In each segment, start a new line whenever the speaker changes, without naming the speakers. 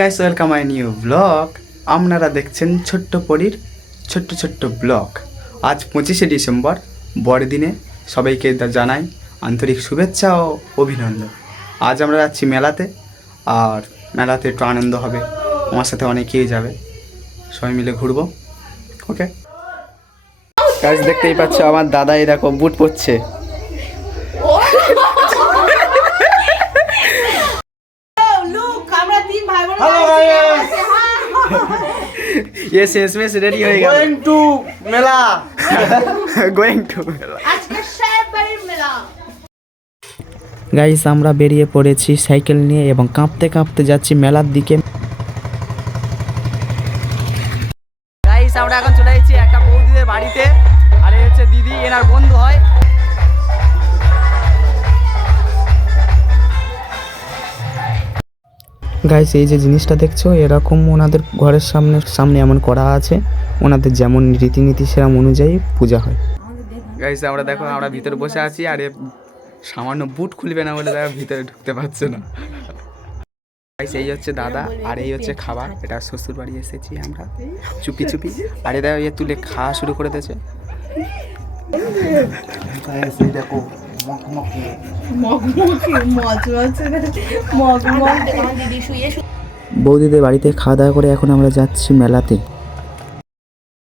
Guys welcome I new blog আপনারা দেখছেন ছোট্ট পরীর ছোট্ট ছোট্ট ব্লগ আজ পঁচিশে ডিসেম্বর, বড়দিনে সবাইকে জানাই আন্তরিক শুভেচ্ছা ও অভিনন্দন। আজ আমরা যাচ্ছি মেলাতে, আর মেলাতে একটু আনন্দ হবে। আমার সাথে অনেকেই যাবে। সবাই মিলে ঘুরবো। ওকে গাছ দেখতেই পাচ্ছ আমার দাদা এরকম বুট পরছে।
ভাই বোন. হ্যাঁ।
এস মেস রেডি হয়ে গেল।
গোয়িং টু মেলা
গোয়িং টু
আজকে সাহেব বাড়ির মেলা
গাইস আমরা বেরিয়ে পড়েছি সাইকেল নিয়ে এবং কাঁপতে কাঁপতে যাচ্ছি মেলার দিকে।
গাইস আমরা এখন চলে এসেছি একটা বৌদিদের বাড়িতে। আর এই হচ্ছে দিদি এনার বন্ধু।
গাইস এই যে জিনিসটা দেখছ এরকম ওনাদের ঘরের সামনে সামনে এমন করা আছে। ওনাদের যেমন রীতিনীতি সেরকম অনুযায়ী পূজা হয়।
গাইস আমরা দেখো আমরা ভিতরে বসে আছি আর সামান্য বুট খুলবে না বলে দেখো ভিতরে ঢুকতে পারছে না। গাইস এই হচ্ছে দাদা আর এই হচ্ছে খাবার। এটা শ্বশুর বাড়ি এসেছি আমরা। চুপি চুপি। আর এটা এ তুলে খাওয়া শুরু করে দিয়েছে।
দেখো মকমকি
দিদি শুয়ে
বৌদিদের বাড়িতে খাওয়া দাওয়া করে এখন আমরা যাচ্ছি মেলাতে।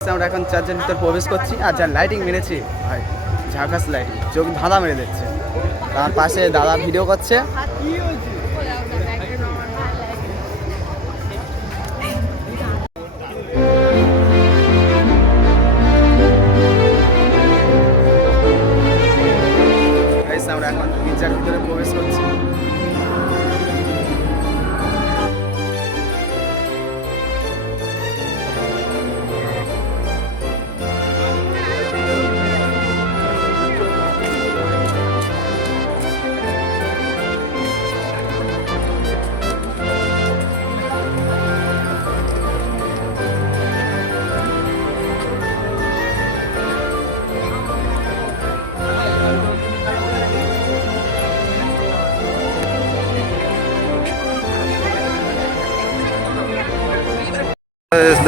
আমরা এখন চারজন ভিতর প্রবেশ করছি আর যার লাইটিং মেরেছি ভাই ঝাঁকাস লাইটিং চোখ ধাঁধা মেরে দিচ্ছে। তার পাশে দাদা ভিডিও করছে। এখন পিজ্জার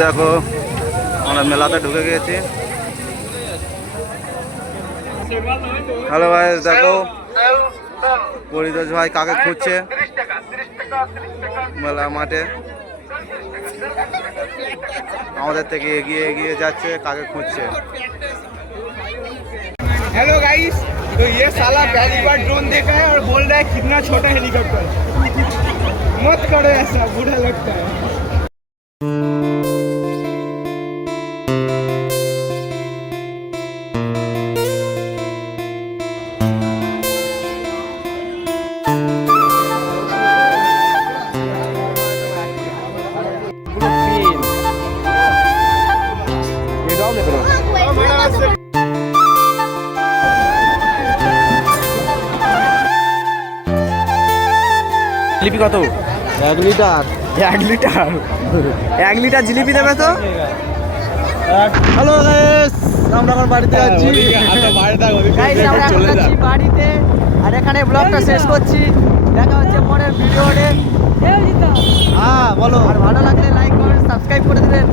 দেখো আমরা মেলাতে ঢুকে গেছি হ্যালো ভাই দেখো পরিতোষ ভাই কাকে খুঁজছে মেলা মাঠে আমাদের থেকে এগিয়ে এগিয়ে যাচ্ছে কাকে খুঁজছে
हेलो गाइस तो ये साला पहली बार ड्रोन देखा है और बोल रहा है कितना छोटा हेलीकॉप्टर मत करो ऐसा बुरा लगता है
জিলিপি কত?
এক লিটার।
এক লিটার? এক লিটার জিলিপি দেবে তো?
হ্যালো গাইস আমরা এখন বাড়িতে
আমরা এখন যাচ্ছি। বাড়িতে। আর এখানে ব্লগটা শেষ করছি। দেখা হচ্ছে পরের ভিডিওতে।
হ্যাঁ বলো।
আর ভালো লাগলে লাইক কমেন্ট সাবস্ক্রাইব করে দিবেন।